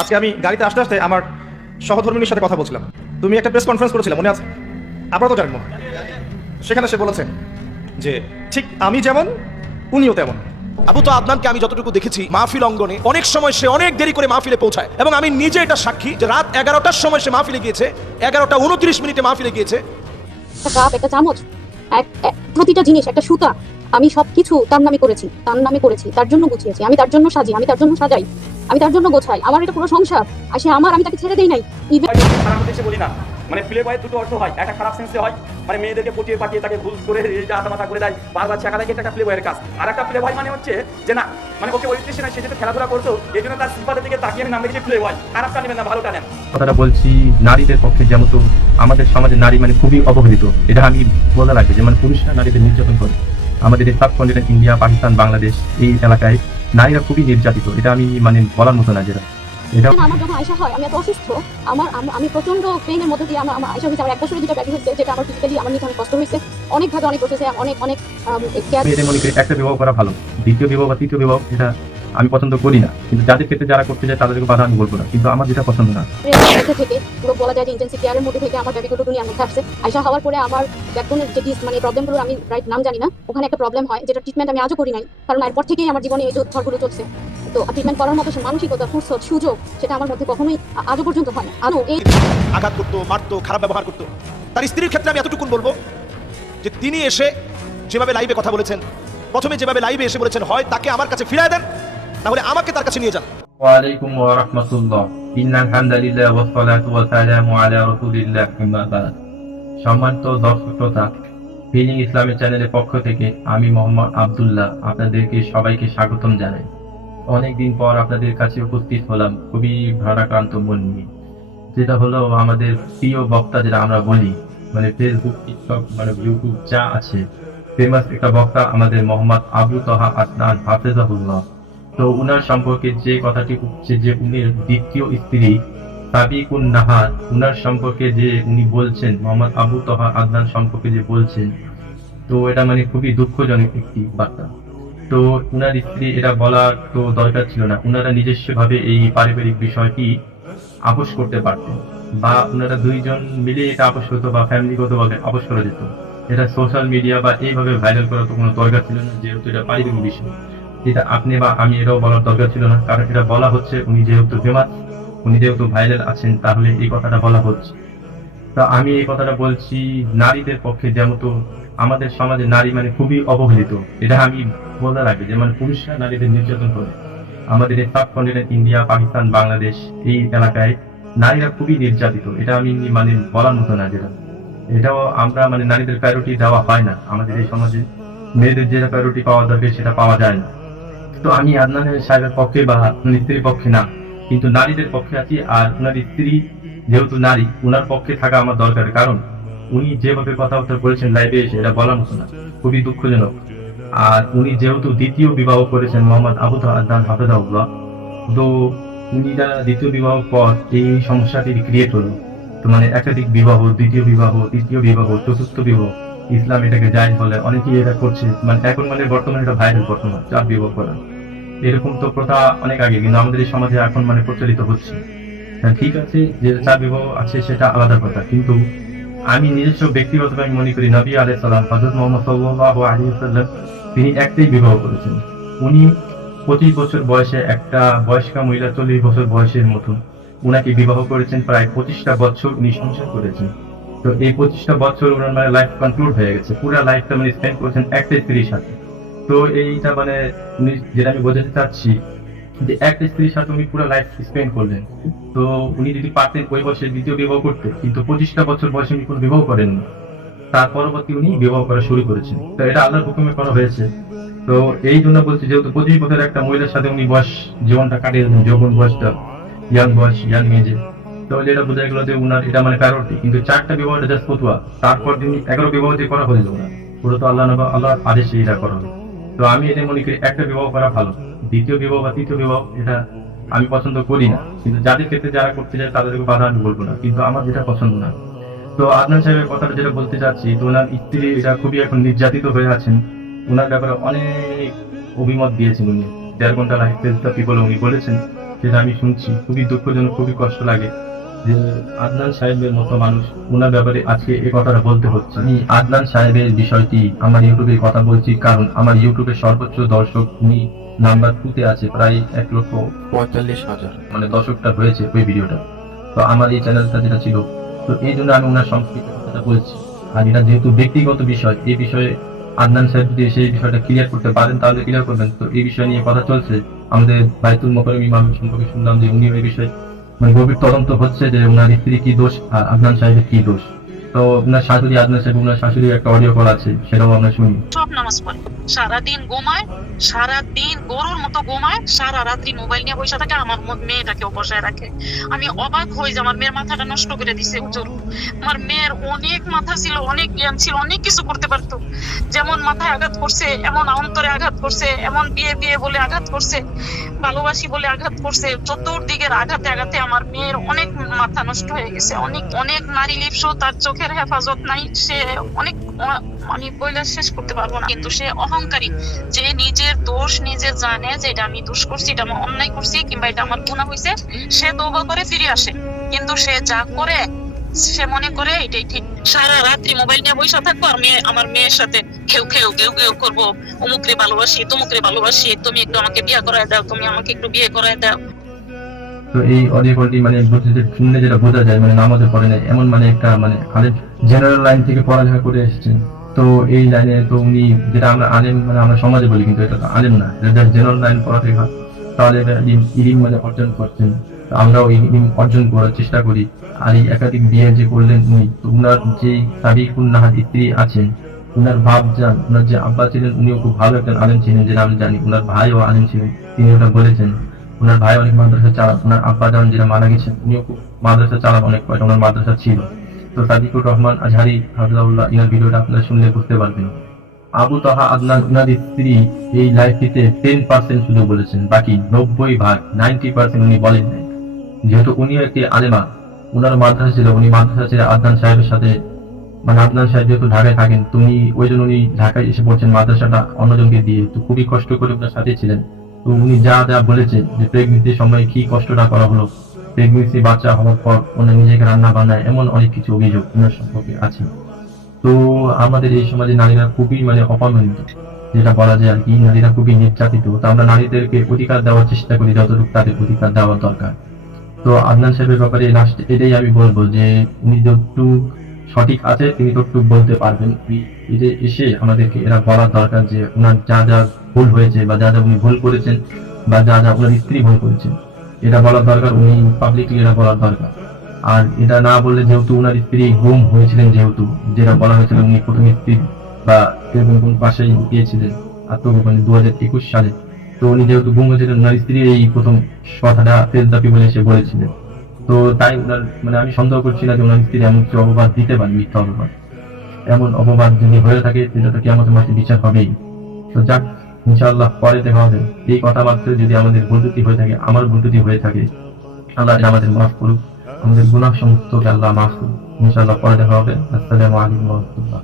আজকে আমি গাড়িতে আসতে আসতে আমার সহধর্মিনীর সাথে কথা বলছিলাম। তুমি একটা প্রেস কনফারেন্স করেছিলে মনে আছে? আপনারা তো জানেন সেখানে সে বলেছেন যে ঠিক আমি যেমন উনিও তেমন। আবু তো আদনানকে আমি যতটুকু দেখেছি মাহফিল অঙ্গনে অনেক সময় সে অনেক দেরি করে মাহফিলে পৌঁছায়। এবং আমি নিজে এটা সাক্ষী যে রাত এগারোটার সময় সে মাহফিলে গিয়েছে এগারোটা উনত্রিশ মিনিটে মাহফিলে গিয়েছে। একটা কাপ একটা চামচ প্রতিটা জিনিস একটা সুতা আমি সবকিছু তার নামে করেছি তার নামে করেছি তার জন্য গুছিয়েছি আমি তার জন্য সাজি আমি তার জন্য সাজাই আমি তার জন্য গোছাই আমার এটা পুরো সংসার আর সে আমার আমি তাকে ছেড়ে দেই নাই। Even- খারাপ উদ্দেশ্যে বলি না। মানে প্লে বয়ের দুটো অর্থ হয় একটা খারাপ সেন্সে হয় মানে মেয়েদেরকে পটিয়ে পাঠিয়ে তাকে ভুল করে রেজা হাতা মাথা করে দেয় বারবার চাকা দেয় এটা একটা প্লে বয়ের কাজ। আর একটা প্লে বয় মানে হচ্ছে যে না মানে ওকে ওই উদ্দেশ্যে না সে যেহেতু খেলাধুলা করতো এই জন্য তার সিম্পাদের দিকে তাকিয়ে আমি নাম রেখেছি প্লে বয় খারাপটা নেবেন না ভালোটা নেন। কথাটা বলছি নারীদের পক্ষে যেমন তো আমাদের সমাজে নারী মানে খুবই অবহেলিত। এটা আমি বলা লাগবে যে মানে পুরুষরা নারীদের নির্যাতন করে। আমাদের এই subcontinent India Pakistan Bangladesh এই এলাকায় নারীরা খুবই নির্যাতিত। এটা আমি মানে বলার মতো না যেটা এটা আমার যখন আয়সা হয় আমি এত অসুস্থ আমার আমি প্রচণ্ড পেইনের মধ্যে দিয়ে আমার আমার আয়সা হয়েছে আমার এক বছরের দুটো ব্যাধি হয়েছে যেটা আমার ফিজিক্যালি আমার নিতে অনেক কষ্ট হয়েছে অনেকভাবে অনেক প্রসেসে অনেক অনেক এটা মনে করি একটা বিবাহ করা ভালো দ্বিতীয় বিবাহ বা তৃতীয় বিবাহ এটা আমি পছন্দ করি না। কিন্তু যাদের ক্ষেত্রে যারা করতে যায় তাদেরকে বাধা আমি বলব না। কিন্তু আমার যেটা পছন্দ না। থেকে পুরো বলা যায় যে ইন্টেন্সিভ কেয়ারের মধ্যে থেকে আমার দুনিয়ার মধ্যে আসছে আয়সা হওয়ার পরে আমার ব্যাকবোনের যে dis- মানে প্রবলেমগুলো আমি রাইট নাম জানি না ওখানে একটা প্রবলেম হয় যেটা ট্রিটমেন্ট আমি আজও করি নাই। কারণ এরপর থেকেই আমার জীবনে এই ঝড়গুলো চলছে। তো ট্রিটমেন্ট করার মতো মানসিকতা ফুরসত সুযোগ সেটা আমার মধ্যে কখনোই আজও পর্যন্ত হয় না। আরও এই আঘাত করতো মারতো খারাপ ব্যবহার করতো। তার স্ত্রীর ক্ষেত্রে আমি এতটুকুন বলব যে তিনি এসে যেভাবে লাইভে কথা বলেছেন প্রথমে যেভাবে লাইভে এসে বলেছেন হয় তাকে আমার কাছে ফিরায় দেন তাহলে আমাকে তার কাছে নিয়ে যান। ওয়ালাইকুম ওয়া রাহমাতুল্লাহ ওয়া ওয়া সালামু আলা রাসূলিল্লাহ আম্মা বাদ। সম্মানিত দর্শক শ্রোতা, ফিলিং চ্যানেলের পক্ষ থেকে আমি মোহাম্মদ আপনাদেরকে সবাইকে স্বাগতম জানাই। অনেকদিন পর আপনাদের কাছে উপস্থিত হলাম খুবই ভারাক্রান্ত মন নিয়ে। যেটা হলো আমাদের প্রিয় বক্তা যেটা আমরা বলি মানে ফেসবুক টিকটক মানে ইউটিউব যা আছে। ফেমাস একটা বক্তা আমাদের মোহাম্মদ আবু তহা আসনান হাফেজাহুল্লাহ। তো উনার সম্পর্কে যে কথাটি উঠছে যে উনি দ্বিতীয় স্ত্রী সাবিকুন নাহার উনার সম্পর্কে যে উনি বলছেন, মোহাম্মদ আবু তহা আদনান সম্পর্কে যে বলছেন, তো এটা মানে খুবই দুঃখজনক একটি বার্তা। তো উনার স্ত্রী, এটা বলার তো দরকার ছিল না। উনারা নিজস্ব ভাবে এই পারিবারিক বিষয়টি আপোষ করতে পারতেন বা উনারা দুইজন মিলে এটা আপোষ হতো বা ফ্যামিলিগত ভাবে আপোষ করা যেত। এটা সোশ্যাল মিডিয়া বা এইভাবে ভাইরাল করার তো কোনো দরকার ছিল না, যেহেতু এটা পারিবারিক বিষয়। এটা আপনি বা আমি এটাও বলার দরকার ছিল না, কারণ এটা বলা হচ্ছে উনি যেহেতু ফেমাস উনি যেহেতু ভাইরাল আছেন, তাহলে এই কথাটা বলা হচ্ছে। তা আমি এই কথাটা বলছি নারীদের পক্ষে যেমন আমাদের সমাজে নারী মানে খুবই অবহেলিত। এটা আমি বলা লাগে যে মানে পুরুষরা নারীদের নির্যাতন করে। আমাদের এই subcontinent India, Pakistan, Bangladesh এই এলাকায় নারীরা খুবই নির্যাতিত। এটা আমি মানে বলার মতো না যেটা। এটাও আমরা মানে নারীদের প্রায়োরিটি দেওয়া হয় না আমাদের এই সমাজে। মেয়েদের যেটা প্রায়োরিটি পাওয়া দরকার সেটা পাওয়া যায় না। তো আমি আদনানের সাহেবের পক্ষে বা স্ত্রীর পক্ষে না, কিন্তু নারীদের পক্ষে আছি আর উনার স্ত্রী যেহেতু নারী, উনার পক্ষে থাকা আমার দরকার। কারণ উনি যেভাবে কথাবার্তা বলেছেন লাইভে এসে, এটা বলার মতো না, খুবই দুঃখজনক। আর উনি যেহেতু দ্বিতীয় বিবাহ করেছেন মোহাম্মদ আবু আদান হাফেজাউল্লাহ তো উনি যা দ্বিতীয় বিবাহ পর এই সমস্যাটি ক্রিয়েট হলো। তো মানে একাধিক বিবাহ, দ্বিতীয় বিবাহ, তৃতীয় বিবাহ, চতুর্থ বিবাহ, ইসলাম এটাকে জায়েজ বলে অনেকেই এটা করছে। মানে এখন মানে বর্তমানে এটা ভাইরাল বর্তমান, চার বিবাহ করা এরকম তো প্রথা অনেক আগে কিন্তু আমাদের সমাজে এখন মানে প্রচলিত হচ্ছে। হ্যাঁ, ঠিক আছে যে চার বিবাহ আছে সেটা আলাদা কথা কিন্তু আমি নিজস্ব ব্যক্তিগতভাবে মনে করি নবী আলাই সাল্লাম হজরত মোহাম্মদ সাল্লাহ আলী সাল্লাম তিনি একটাই বিবাহ করেছেন। উনি পঁচিশ বছর বয়সে একটা বয়স্কা মহিলা চল্লিশ বছর বয়সের মতন উনাকে বিবাহ করেছেন প্রায় পঁচিশটা বছর উনি সংসার করেছেন। তো এই পঁচিশটা বছর ওনার মানে লাইফ কনক্লুড হয়ে গেছে পুরো লাইফটা মানে স্পেন্ড করেছেন একটাই স্ত্রীর সাথে। তো এইটা মানে উনি যেটা আমি বোঝাতে চাচ্ছি যে একটা স্ত্রীর সাথে উনি পুরো লাইফ স্পেন্ড করলেন। তো উনি যদি পারতেন ওই বয়সে দ্বিতীয় বিবাহ করতে, কিন্তু পঁচিশটা বছর বয়সে উনি কোনো বিবাহ করেননি। তার পরবর্তী উনি বিবাহ করা শুরু করেছেন। তো এটা আল্লাহর হুকুমে করা হয়েছে। তো এই জন্য বলছি, যেহেতু পঁচিশ বছরের একটা মহিলার সাথে উনি বয়স, জীবনটা কাটিয়ে দিলেন, যৌবন বয়সটা ইয়াং বয়স ইয়াং মেজে তাহলে এটা বোঝা গেল যে উনার এটা মানে প্রায়োরিটি কিন্তু চারটা বিবাহ এটা জাস্ট ফতুয়া। তারপর তিনি এগারো বিবাহ দিয়ে করা হয়ে যাবে পুরো তো আল্লাহ আল্লাহর আদেশে এটা করা হবে তো আমি এটা মনে করি একটা বিবাহ করা ভালো। দ্বিতীয় বিবাহ বা তৃতীয় বিবাহ, এটা আমি পছন্দ করি না। কিন্তু যাদের ক্ষেত্রে যারা করতে চায়, তাদেরকে বাধা আমি বলব না। কিন্তু আমার যেটা পছন্দ না। তো আদনান সাহেবের কথাটা যেটা বলতে চাচ্ছি, তো ওনার স্ত্রী এটা খুবই এখন নির্যাতিত হয়ে আছেন। ওনার ব্যাপারে অনেক অভিমত দিয়েছেন উনি। দেড় ঘণ্টা লাইফ পিপল উনি বলেছেন, সেটা আমি শুনছি। খুবই দুঃখজনক, খুবই কষ্ট লাগে। যে আদনান সাহেবের মতো মানুষ ওনার ব্যাপারে আজকে এই কথাটা বলতে হচ্ছে। আমি আদনান সাহেবের বিষয়টি আমার ইউটিউবে কথা বলছি কারণ আমার ইউটিউবের সর্বোচ্চ দর্শক উনি নাম্বার টুতে আছে প্রায় এক লক্ষ পঁয়তাল্লিশ হাজার। মানে দর্শকটা হয়েছে ওই ভিডিওটা। তো আমার এই চ্যানেলটা যেটা ছিল তো এই জন্য আমি ওনার সংস্কৃতির কথাটা বলছি। আর এটা যেহেতু ব্যক্তিগত বিষয় এই বিষয়ে আদনান সাহেব যদি সেই বিষয়টা ক্লিয়ার করতে পারেন তাহলে ক্লিয়ার করবেন। তো এই বিষয় নিয়ে কথা চলছে। আমাদের বাইতুল মোকরম ইমাম সম্পর্কে শুনলাম যে উনি এই বিষয়ে মানে গভীর তদন্ত হচ্ছে যে ওনার স্ত্রী কি দোষ, আর আদনান সাহেবের কি দোষ। তো ওনার শাশুড়ি আদনান সাহেব, ওনার শাশুড়ি একটা অডিও কল আছে, সেটাও আমরা শুনি। সব পড়ে, সারাদিন ঘুমায় সারাদিন গরুর মতো ঘুমায়, সারা রাত্রি মোবাইল নিয়ে বসে থাকে, আমার ম- মেয়েটাকেও বসায় রাখে। আমি অবাক হই যে আমার মেয়ের মাথাটা নষ্ট করে দিছে, হুজুর। আমার মেয়ের অনেক মাথা ছিল, অনেক জ্ঞান ছিল, অনেক কিছু করতে পারতো। যেমন মাথায় আঘাত করছে, এমন অন্তরে আঘাত করছে, এমন বিয়ে বিয়ে বলে আঘাত করছে, ভালোবাসি বলে আঘাত করছে, চতুর্দিকের আঘাতে আঘাতে আমার মেয়ের অনেক মাথা নষ্ট হয়ে গেছে। অনেক অনেক নারী লিপস তার চোখের হেফাজত নাই, সে অনেক আমি বইলে শেষ করতে পারব না। কিন্তু সে অহংকারী, যে নিজের দোষ নিজে জানে যে এটা আমি দোষ করছি, এটা আমার অন্যায় করছি কিংবা এটা আমার গুণা হয়েছে সে তৌবা করে ফিরে আসে। কিন্তু সে যা করে, সে মনে করে এটাই ঠিক। সারা রাত্রি মোবাইল নিয়ে বসে থাকব, আর মেয়ে আমার মেয়ের সাথে খেউ খেউ কেউ কেউ করব। অমুকরে ভালোবাসি, তমুকরে ভালোবাসি, তুমি একটু আমাকে বিয়ে করায় দাও, তুমি আমাকে একটু বিয়ে করায় দাও। তো এই অডিও মানে শুনলে যেটা বোঝা যায় মানে নামাজে পড়ে নাই, এমন মানে একটা মানে আলেম জেনারেল লাইন থেকে পড়ালেখা করে এসেছেন। তো এই লাইনে তো উনি যেটা আমরা আলেম মানে আমরা সমাজে বলি, কিন্তু এটা তো আলেম না। এটা জেনারেল লাইন পড়ালেখা তাহলে ইলিম মানে অর্জন করছেন। আমরাও ইলিম অর্জন করার চেষ্টা করি। আর এই একাধিক বিয়ে যে করলেন উনি, তো উনার যে সাবিকুন নাহার স্ত্রী আছেন, উনার বাপ যান, উনার যে আব্বা ছিলেন, উনিও খুব ভালো একজন আলেম ছিলেন, যেটা আমি জানি। উনার ভাইও আলেম ছিলেন, তিনি ওটা বলেছেন। ওনার ভাই অনেক মাদ্রাসা চালান ওনার আব্বা যান যেটা মারা গেছেন, উনিও খুব মাদ্রাসা চালান অনেক কয়টা, ওনার মাদ্রাসা ছিল। তো সাদিকুর রহমান আজহারি হাফিজাউল্লাহ ইনার ভিডিওটা আপনারা শুনলে বুঝতে পারবেন। আবু তাহা আদনান উনার স্ত্রী এই লাইফটিতে টেন পার্সেন্ট শুধু বলেছেন, বাকি নব্বই ভাগ নাইনটি পার্সেন্ট উনি বলেন নাই। যেহেতু উনিও একটি আলেমা উনার মাদ্রাসা ছিল, উনি মাদ্রাসা ছিল আদনান সাহেবের সাথে মানে আদনান সাহেব যেহেতু ঢাকায় থাকেন তুমি ওই জন্য উনি ঢাকায় এসে পড়ছেন মাদ্রাসাটা অন্যজনকে দিয়ে, তো খুবই কষ্ট করে ওনার সাথে ছিলেন। তো উনি যা যা বলেছেন, যে প্রেগনেন্সির সময় কি কষ্টটা করা হলো প্রেগনেন্সি বাচ্চা হওয়ার পর ওনার নিজেকে রান্না বান্নায় এমন অনেক কিছু অভিযোগ ওনার সম্পর্কে আছে। তো আমাদের এই সমাজে নারীরা খুবই মানে অপমানিত। যেটা বলা যায় আর কি, নারীরা খুবই নির্যাতিত। তো আমরা নারীদেরকে অধিকার দেওয়ার চেষ্টা করি, যতটুকু তাদের অধিকার দেওয়া দরকার। তো আদনান সাহেবের ব্যাপারে লাস্ট এটাই আমি বলব যে, উনি যতটুকু সঠিক আছে, তিনি ততটুকু বলতে পারবেন উনি এসে আমাদেরকে এরা বলার দরকার যে ওনার যা যা ভুল হয়েছে বা যা যা উনি ভুল করেছেন বা যা যা ওনার স্ত্রী ভুল করেছেন। এটা বলার দরকার, উনি পাবলিকলি এটা বলার দরকার। আর এটা না বললে যেহেতু উনার স্ত্রী গুম হয়েছিলেন যেহেতু, যেটা বলা হয়েছিল উনি প্রথম স্ত্রী বা এরকম কোন পাশেই গিয়েছিলেন আত্মগোপনে দু হাজার একুশ সালে। তো উনি যেহেতু গুম হয়েছিলেন ওনার স্ত্রী এই প্রথম কথাটা ফেস দাপি বলে এসে বলেছিলেন। তো তাই ওনার মানে আমি সন্দেহ করছি না যে ওনার স্ত্রী এমন কিছু অপবাদ দিতে পারে, মিথ্যা অপবাদ। এমন অপবাদ যদি হয়ে থাকে, সেটা তো কেমন মাসে বিচার হবেই। তো যাক ইনশাআল্লাহ পরে দেখা হবে। এই কথাবার্তা যদি আমাদের ভুল হয়ে থাকে, আমার ভুল হয়ে থাকে, আল্লাহ আমাদের মাফ করুক, আমাদের গুনাহ সমস্তকে আল্লাহ মাফ করুক। ইনশাল্লাহ পরে দেখা হবে। আসসালামু আলাইকুম রাহমাতুল্লাহ।